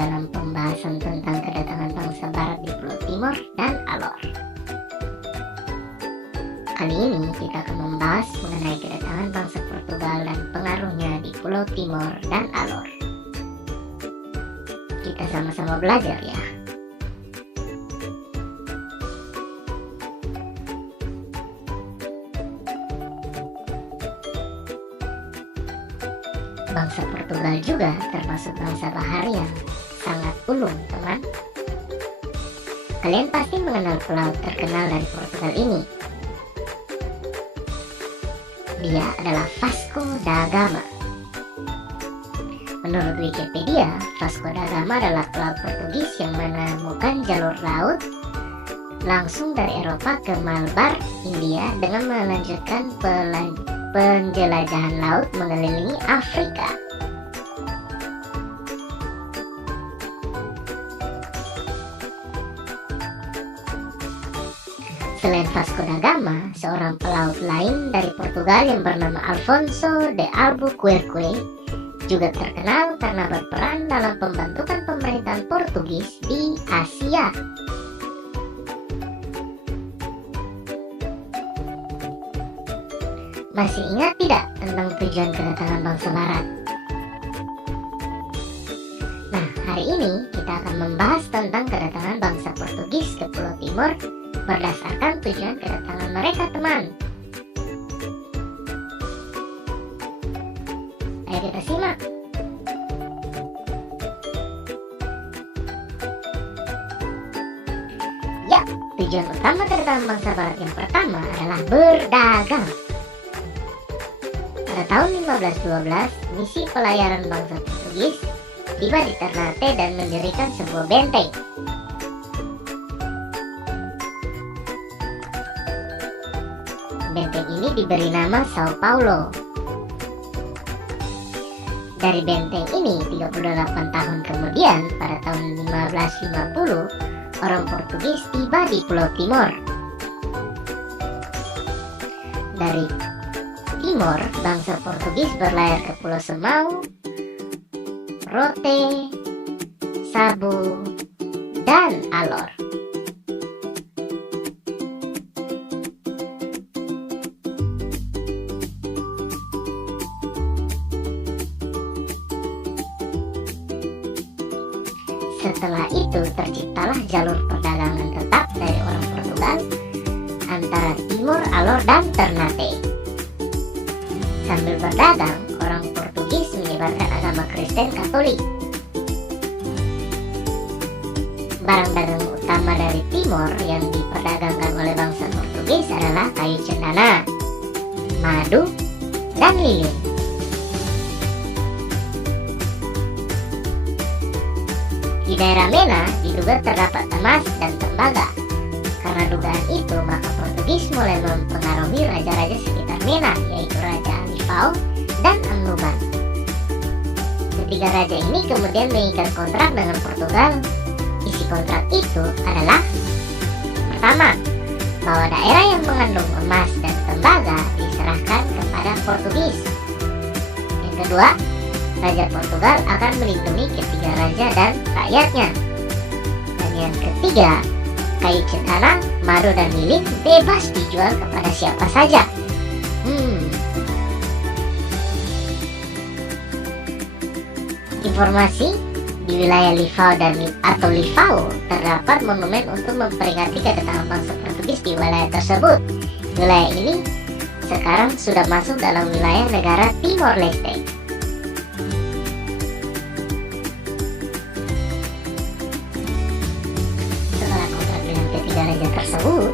dalam pembahasan tentang kedatangan bangsa Barat di Pulau Timor dan Alor. Kali ini kita akan membahas mengenai kedatangan bangsa Portugal dan pengaruhnya di Pulau Timor dan Alor. Kita sama-sama belajar ya. Bangsa Portugal juga termasuk bangsa bahar yang sangat ulung, teman. Kalian pasti mengenal pelaut terkenal dari Portugal ini. Dia adalah Vasco da Gama. Menurut Wikipedia, Vasco da Gama adalah pelaut Portugis yang menemukan jalur laut langsung dari Eropa ke Malabar, India dengan melanjutkan penjelajahan laut mengelilingi Afrika. Selain Vasco da Gama, seorang pelaut lain dari Portugal yang bernama Alfonso de Albuquerque juga terkenal karena berperan dalam pembentukan pemerintahan Portugis di Asia. Masih ingat tidak tentang tujuan kedatangan bangsa Barat? Nah, hari ini kita akan membahas tentang kedatangan bangsa Portugis ke Pulau Timor berdasarkan tujuan kedatangan mereka, teman. Ayo kita simak. Ya, tujuan utama kedatangan bangsa Barat yang pertama adalah berdagang. Pada tahun 1512, misi pelayaran bangsa Portugis tiba di Ternate dan mendirikan sebuah benteng. Benteng ini diberi nama Sao Paulo. Dari benteng ini, 38 tahun kemudian, pada tahun 1550, orang Portugis tiba di Pulau Timor. Dari Timor, bangsa Portugis berlayar ke Pulau Semau, Rote, Sabu, dan Alor. Setelah itu terciptalah jalur perdagangan tetap dari orang Portugal antara Timor, Alor, dan Ternate. Sambil berdagang, orang Portugis menyebarkan agama Kristen Katolik. Barang dagang utama dari Timor yang diperdagangkan oleh bangsa Portugis adalah kayu cendana, madu, dan lilin. Di daerah Mena diduga terdapat emas dan tembaga. Karena dugaan itu, maka Portugis mulai mempengaruhi raja-raja sekitar Mena, yaitu Raja Alifao dan Amnuban. Ketiga raja ini kemudian mengikat kontrak dengan Portugal. Isi kontrak itu adalah: pertama, bahwa daerah yang mengandung emas dan tembaga diserahkan kepada Portugis. Yang kedua, Raja Portugal akan melindungi ketiga raja dan rakyatnya. Dan yang ketiga, kayu cendana, madu, dan lilin bebas dijual kepada siapa saja. Informasi: di wilayah Livao atau Livao terdapat monumen untuk memperingati kedatangan bangsa Portugis di wilayah tersebut. Wilayah ini sekarang sudah masuk dalam wilayah negara Timor Leste. Setelah kontrak dengan ketiga raja tersebut,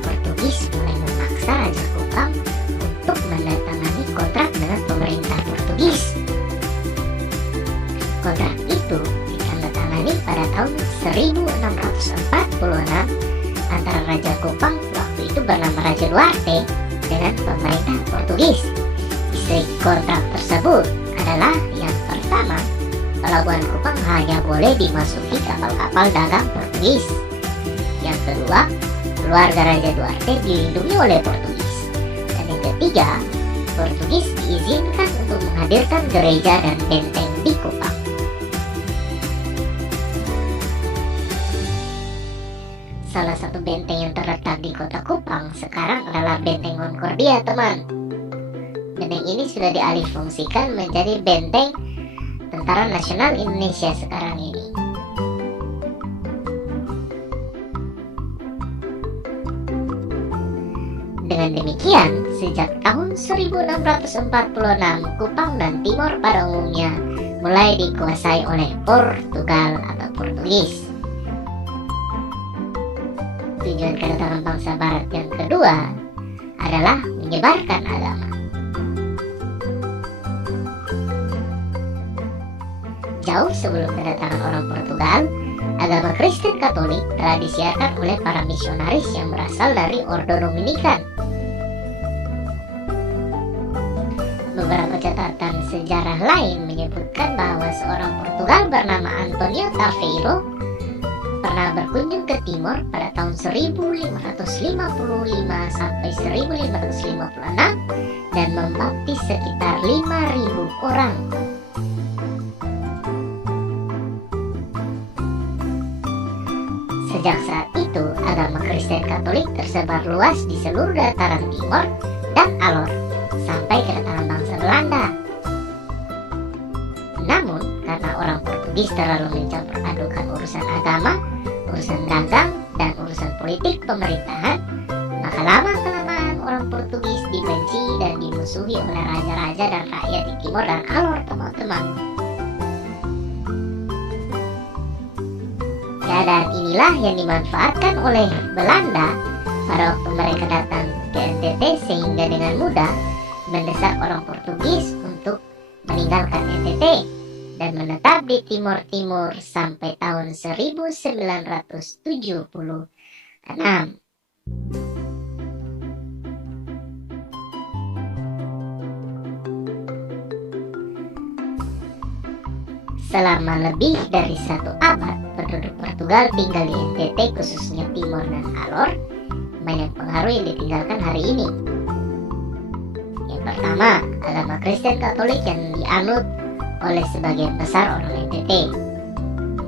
Portugis mulai memaksa Raja Kupang untuk menandatangani kontrak dengan pemerintah Portugis. Kontrak itu ditandatangani pada tahun 1646 antara Raja Kupang, waktu itu bernama Raja Duarte, dengan pemerintah Portugis. Isi kontrak tersebut adalah: yang pertama, pelabuhan Kupang hanya boleh dimasuki kapal-kapal dagang Portugis. Yang kedua, keluarga Raja Duarte dilindungi oleh Portugis. Dan yang ketiga, Portugis diizinkan untuk menghadirkan gereja dan benteng di Kupang. Salah satu benteng yang terletak di kota Kupang sekarang adalah Benteng Concordia, teman. Benteng ini sudah dialihfungsikan menjadi Benteng Tentara Nasional Indonesia sekarang ini. Dengan demikian, sejak tahun 1646, Kupang dan Timor pada umumnya mulai dikuasai oleh Portugal atau Portugis. Tujuan kedatangan bangsa Barat yang kedua adalah menyebarkan agama. Jauh sebelum kedatangan orang Portugal, agama Kristen Katolik telah disiarkan oleh para misionaris yang berasal dari Ordo Dominikan. Beberapa catatan sejarah lain menyebutkan bahwa seorang Portugal bernama Antonio Taveiro pernah berkunjung ke Timor pada tahun 1555 sampai 1556 dan membaptis sekitar 5.000 orang. Sejak saat itu, agama Kristen Katolik tersebar luas di seluruh dataran Timor dan Alor sampai kedatangan bangsa Belanda. Namun, karena orang Portugis terlalu mencampur adukan urusan agama, urusan dagang, dan urusan politik pemerintahan, maka lama-kelamaan orang Portugis dibenci dan dimusuhi oleh raja-raja dan rakyat di Timor dan Alor, teman-teman. Keadaan inilah yang dimanfaatkan oleh Belanda pada waktu mereka datang ke NTT sehingga dengan mudah mendesak orang Portugis untuk meninggalkan NTT dan menetap di Timor Timur sampai tahun 1976. Selama lebih dari 1 abad, penduduk Portugal tinggal di NTT, khususnya Timor dan Alor. Banyak pengaruh yang ditinggalkan hari ini. Yang pertama, agama Kristen Katolik yang dianut oleh sebagian besar orang NTT.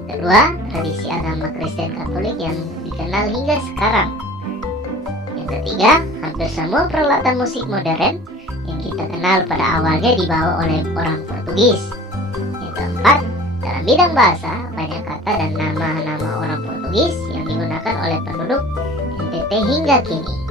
Kedua, tradisi agama Kristen Katolik yang dikenal hingga sekarang. Yang ketiga, hampir semua peralatan musik modern yang kita kenal pada awalnya dibawa oleh orang Portugis. Yang keempat, dalam bidang bahasa, banyak kata dan nama-nama orang Portugis yang digunakan oleh penduduk NTT hingga kini.